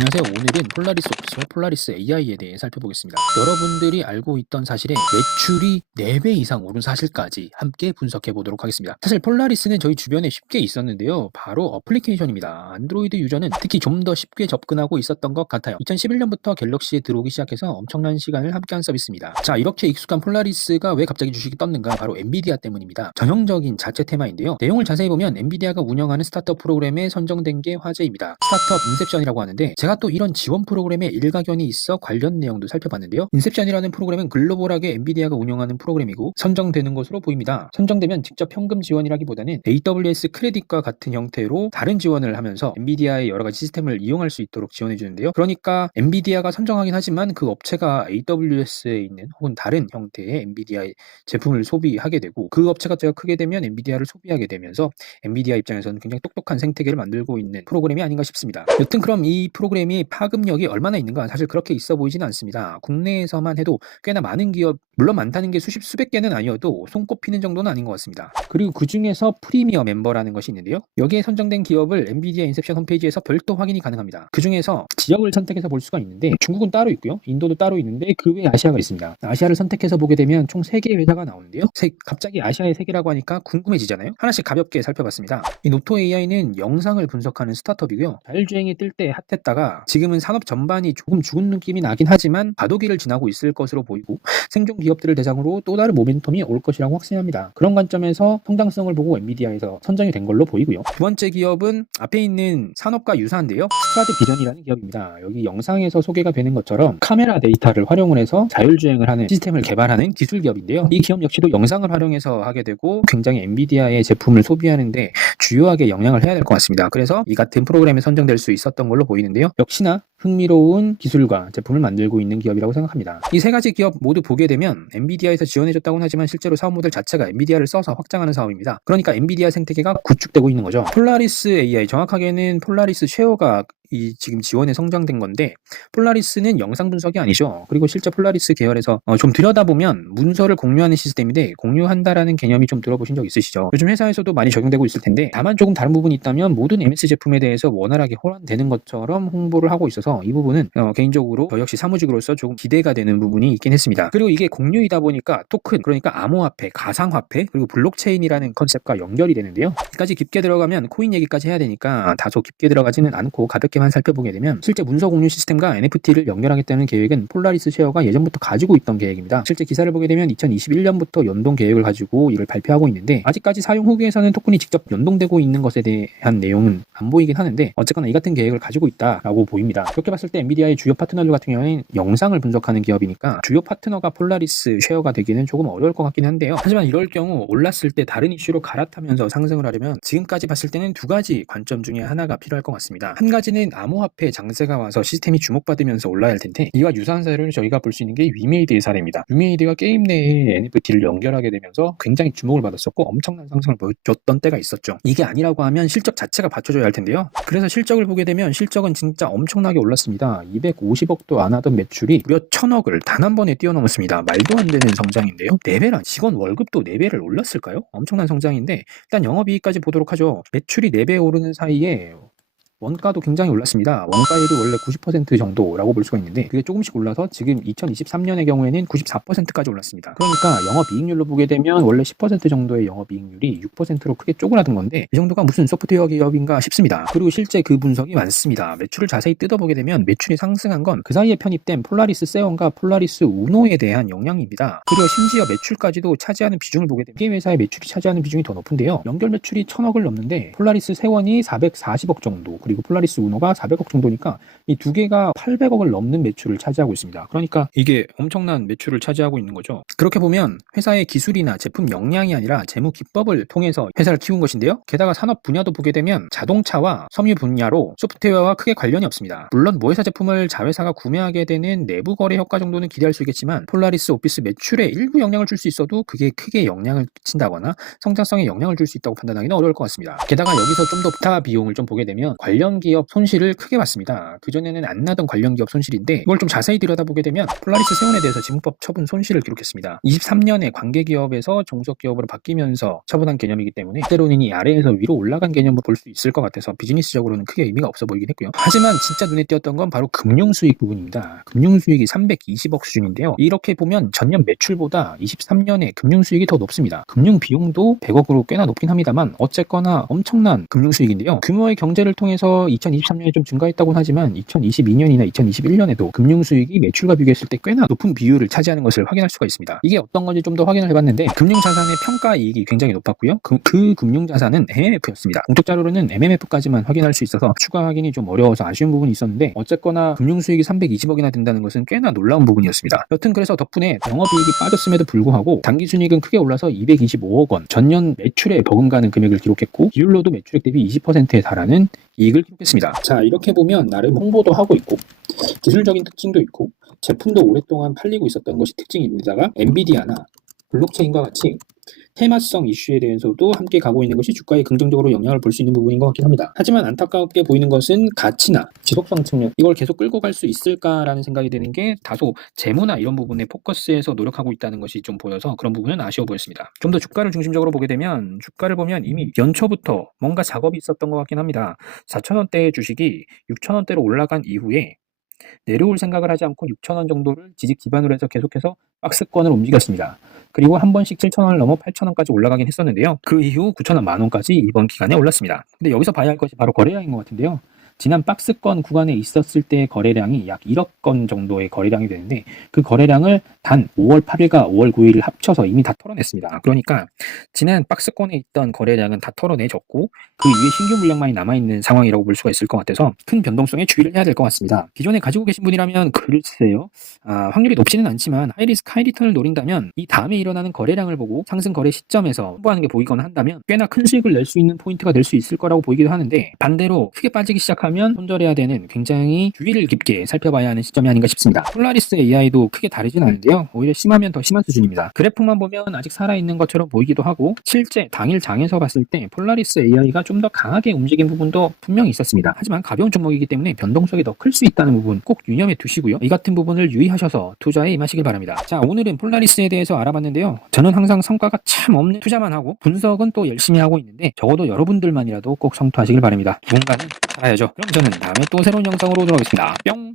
안녕하세요. 오늘은 폴라리스 오피스와 폴라리스 AI에 대해 살펴보겠습니다. 여러분들이 알고 있던 사실에 매출이 4배 이상 오른 사실까지 함께 분석해 보도록 하겠습니다. 사실 폴라리스는 저희 주변에 쉽게 있었는데요. 바로 어플리케이션입니다. 안드로이드 유저는 특히 좀 더 쉽게 접근하고 있었던 것 같아요. 2011년부터 갤럭시에 들어오기 시작해서 엄청난 시간을 함께한 서비스입니다. 자, 이렇게 익숙한 폴라리스가 왜 갑자기 주식이 떴는가? 바로 엔비디아 때문입니다. 전형적인 자체 테마인데요. 내용을 자세히 보면 엔비디아가 운영하는 스타트업 프로그램에 선정된 게 화제입니다. 스타트업 인셉션이라고 하는데 제가 또 이런 지원 프로그램에 일가견이 있어 관련 내용도 살펴봤는데요. 인셉션이라는 프로그램은 글로벌하게 엔비디아가 운영하는 프로그램이고 선정되는 것으로 보입니다. 선정되면 직접 현금 지원이라기보다는 AWS 크레딧과 같은 형태로 다른 지원을 하면서 엔비디아의 여러 가지 시스템을 이용할 수 있도록 지원해 주는데요. 그러니까 엔비디아가 선정하긴 하지만 그 업체가 AWS에 있는 혹은 다른 형태의 엔비디아의 제품을 소비하게 되고 그 업체가 크게 되면 엔비디아를 소비하게 되면서 엔비디아 입장에서는 굉장히 똑똑한 생태계를 만들고 있는 프로그램이 아닌가 싶습니다. 여튼 그럼 이 프로그램이 파급력이 얼마나 있는가? 사실 그렇게 있어 보이지는 않습니다. 국내에서만 해도 꽤나 많은 기업, 물론 많다는 게 수백 개는 아니어도 손꼽히는 정도는 아닌 것 같습니다. 그리고 그 중에서 프리미어 멤버라는 것이 있는데요. 여기에 선정된 기업을 엔비디아 인셉션 홈페이지에서 별도 확인이 가능합니다. 그 중에서 지역을 선택해서 볼 수가 있는데 중국은 따로 있고요. 인도도 따로 있는데 그 외에 아시아가 있습니다. 아시아를 선택해서 보게 되면 총 3개의 회사가 나오는데요. 갑자기 아시아의 3개라고 하니까 궁금해지잖아요. 하나씩 가볍게 살펴봤습니다. 이 노토 AI는 영상을 분석하는 스타트업이고요. 자율주행이 뜰 때 핫했다가 지금은 산업 전반이 조금 죽은 느낌이 나긴 하지만 과도기를 지나고 있을 것으로 보이고 생존 기업들을 대상으로 또 다른 모멘텀이 올 것이라고 확신합니다. 그런 관점에서 성장성을 보고 엔비디아에서 선정이 된 걸로 보이고요. 두 번째 기업은 앞에 있는 산업과 유사한데요. 스트라드 비전이라는 기업입니다. 여기 영상에서 소개가 되는 것처럼 카메라 데이터를 활용을 해서 자율주행을 하는 시스템을 개발하는 기술 기업인데요. 이 기업 역시도 영상을 활용해서 하게 되고 굉장히 엔비디아의 제품을 소비하는데 주요하게 영향을 해야 될 것 같습니다. 그래서 이 같은 프로그램에 선정될 수 있었던 걸로 보이는데요. 역시나 흥미로운 기술과 제품을 만들고 있는 기업이라고 생각합니다. 이 3가지 기업 모두 보게 되면 엔비디아에서 지원해줬다고는 하지만 실제로 사업 모델 자체가 엔비디아를 써서 확장하는 사업입니다. 그러니까 엔비디아 생태계가 구축되고 있는 거죠. 폴라리스 AI, 정확하게는 폴라리스 쉐어가 지금 지원에 성장된 건데 폴라리스는 영상 분석이 아니죠. 그리고 실제 폴라리스 계열에서 좀 들여다보면 문서를 공유하는 시스템인데 공유한다라는 개념이 좀 들어보신 적 있으시죠? 요즘 회사에서도 많이 적용되고 있을 텐데 다만 조금 다른 부분이 있다면 모든 MS 제품에 대해서 원활하게 호환되는 것처럼 홍보를 하고 있어서 이 부분은 개인적으로 저 역시 사무직으로서 조금 기대가 되는 부분이 있긴 했습니다. 그리고 이게 공유이다 보니까 토큰, 그러니까 암호화폐, 가상화폐, 그리고 블록체인이라는 컨셉과 연결이 되는데요. 여기까지 깊게 들어가면 코인 얘기까지 해야 되니까 다소 깊게 들어가지는 않고 가볍게 만 살펴보게 되면 실제 문서 공유 시스템과 NFT를 연결하겠다는 계획은 폴라리스 쉐어가 예전부터 가지고 있던 계획입니다. 실제 기사를 보게 되면 2021년부터 연동 계획을 가지고 이를 발표하고 있는데 아직까지 사용 후기에서는 토큰이 직접 연동되고 있는 것에 대한 내용은 안 보이긴 하는데 어쨌거나 이 같은 계획을 가지고 있다라고 보입니다. 그렇게 봤을 때 엔비디아의 주요 파트너들 같은 경우에는 영상을 분석하는 기업이니까 주요 파트너가 폴라리스 쉐어가 되기는 조금 어려울 것 같긴 한데요. 하지만 이럴 경우 올랐을 때 다른 이슈로 갈아타면서 상승을 하려면 지금까지 봤을 때는 2가지 관점 중에 하나가 필요할 것 같습니다. 한 가지는 암호화폐 장세가 와서 시스템이 주목받으면서 올라야 할 텐데 이와 유사한 사례를 저희가 볼 수 있는 게 위메이드의 사례입니다. 위메이드가 게임 내에 NFT를 연결하게 되면서 굉장히 주목을 받았었고 엄청난 상승을 보여줬던 때가 있었죠. 이게 아니라고 하면 실적 자체가 받쳐줘야 할 텐데요. 그래서 실적을 보게 되면 실적은 진짜 엄청나게 올랐습니다. 250억도 안 하던 매출이 무려 1000억을 단 한 번에 뛰어넘었습니다. 말도 안 되는 성장인데요. 4배란 직원 월급도 4배를 올랐을까요? 엄청난 성장인데 일단 영업이익까지 보도록 하죠. 매출이 4배 오르는 사이에 원가도 굉장히 올랐습니다. 원가율이 원래 90% 정도라고 볼 수가 있는데 그게 조금씩 올라서 지금 2023년의 경우에는 94%까지 올랐습니다. 그러니까 영업이익률로 보게 되면 원래 10% 정도의 영업이익률이 6%로 크게 쪼그라든 건데 이 정도가 무슨 소프트웨어 기업인가 싶습니다. 그리고 실제 그 분석이 많습니다. 매출을 자세히 뜯어보게 되면 매출이 상승한 건 그 사이에 편입된 폴라리스 세원과 폴라리스 우노에 대한 영향입니다. 그리고 심지어 매출까지도 차지하는 비중을 보게 되면 게임 회사의 매출이 차지하는 비중이 더 높은데요. 연결 매출이 1000억을 넘는데 폴라리스 세원이 440억 정도 그리고 폴라리스 우노가 400억 정도니까 이 2개가 800억을 넘는 매출을 차지하고 있습니다. 그러니까 이게 엄청난 매출을 차지하고 있는 거죠. 그렇게 보면 회사의 기술이나 제품 역량이 아니라 재무 기법을 통해서 회사를 키운 것인데요. 게다가 산업 분야도 보게 되면 자동차와 섬유 분야로 소프트웨어와 크게 관련이 없습니다. 물론 모회사 제품을 자회사가 구매하게 되는 내부 거래 효과 정도는 기대할 수 있겠지만 폴라리스 오피스 매출에 일부 영향을 줄 수 있어도 그게 크게 영향을 끼친다거나 성장성에 영향을 줄 수 있다고 판단하기는 어려울 것 같습니다. 게다가 여기서 좀 더 기타 비용을 좀 보게 되면 관련 관련 기업 손실을 크게 봤습니다. 그전에는 안 나던 관련 기업 손실인데 이걸 좀 자세히 들여다보게 되면 폴라리스 세온에 대해서 지문법 처분 손실을 기록했습니다. 23년에 관계 기업에서 종속 기업으로 바뀌면서 처분한 개념이기 때문에 때로는 이 아래에서 위로 올라간 개념으로 볼 수 있을 것 같아서 비즈니스적으로는 크게 의미가 없어 보이긴 했고요. 하지만 진짜 눈에 띄었던 건 바로 금융수익 부분입니다. 금융수익이 320억 수준인데요. 이렇게 보면 전년 매출보다 23년에 금융수익이 더 높습니다. 금융비용도 100억으로 꽤나 높긴 합니다만 어쨌거나 엄청난 금융수익인데요. 규모의 경제를 통해서 2023년에 좀 증가했다고는 하지만 2022년이나 2021년에도 금융수익이 매출과 비교했을 때 꽤나 높은 비율을 차지하는 것을 확인할 수가 있습니다. 이게 어떤 건지 좀 더 확인을 해봤는데 금융자산의 평가이익이 굉장히 높았고요. 그 금융자산은 MMF였습니다. 공적 자료로는 MMF까지만 확인할 수 있어서 추가 확인이 좀 어려워서 아쉬운 부분이 있었는데 어쨌거나 금융수익이 320억이나 된다는 것은 꽤나 놀라운 부분이었습니다. 여튼 그래서 덕분에 영업이익이 빠졌음에도 불구하고 당기순이익은 크게 올라서 225억 원, 전년 매출에 버금가는 금액을 기록했고 비율로도 매출액 대비 20%에 달하는 이익을 기록했습니다. 자, 이렇게 보면 나름 홍보도 하고 있고 기술적인 특징도 있고 제품도 오랫동안 팔리고 있었던 것이 특징입니다가 엔비디아나 블록체인과 같이 테마성 이슈에 대해서도 함께 가고 있는 것이 주가에 긍정적으로 영향을 볼 수 있는 부분인 것 같긴 합니다. 하지만 안타깝게 보이는 것은 가치나 지속성 측면 이걸 계속 끌고 갈 수 있을까라는 생각이 드는 게 다소 재무나 이런 부분에 포커스해서 노력하고 있다는 것이 좀 보여서 그런 부분은 아쉬워 보였습니다. 좀 더 주가를 중심적으로 보게 되면 주가를 보면 이미 연초부터 뭔가 작업이 있었던 것 같긴 합니다. 4,000원대의 주식이 6,000원대로 올라간 이후에 내려올 생각을 하지 않고 6,000원 정도를 지지 기반으로 해서 계속해서 박스권을 움직였습니다. 그리고 한 번씩 7,000원을 넘어 8,000원까지 올라가긴 했었는데요. 그 이후 9,000원, 만원까지 이번 기간에 올랐습니다. 근데 여기서 봐야 할 것이 바로 거래량인 것 같은데요. 지난 박스권 구간에 있었을 때의 거래량이 약 1억 건 정도의 거래량이 되는데 그 거래량을 단 5월 8일과 5월 9일을 합쳐서 이미 다 털어냈습니다. 그러니까 지난 박스권에 있던 거래량은 다 털어내졌고 그 이후에 신규 물량만이 남아있는 상황이라고 볼 수가 있을 것 같아서 큰 변동성에 주의를 해야 될 것 같습니다. 기존에 가지고 계신 분이라면 글쎄요. 확률이 높지는 않지만 하이리스크 하이리턴을 노린다면 이 다음에 일어나는 거래량을 보고 상승 거래 시점에서 홍보하는 게 보이거나 한다면 꽤나 큰 수익을 낼 수 있는 포인트가 될 수 있을 거라고 보이기도 하는데 반대로 크게 빠지기 시작하면 손절해야 되는 굉장히 주의를 깊게 살펴봐야 하는 시점이 아닌가 싶습니다. 폴라리스 AI도 크게 다르진 않은데요. 오히려 심하면 더 심한 수준입니다. 그래프만 보면 아직 살아있는 것처럼 보이기도 하고 실제 당일 장에서 봤을 때 폴라리스 AI가 좀 더 강하게 움직인 부분도 분명히 있었습니다. 하지만 가벼운 종목이기 때문에 변동성이 더 클 수 있다는 부분 꼭 유념해 두시고요. 이 같은 부분을 유의하셔서 투자에 임하시길 바랍니다. 자, 오늘은 폴라리스에 대해서 알아봤는데요. 저는 항상 성과가 참 없는 투자만 하고 분석은 또 열심히 하고 있는데 적어도 여러분들만이라도 꼭 성투하시길 바랍니다. 뭔가는 살아야죠. 그럼 저는 다음에 또 새로운 영상으로 돌아오겠습니다. 뿅!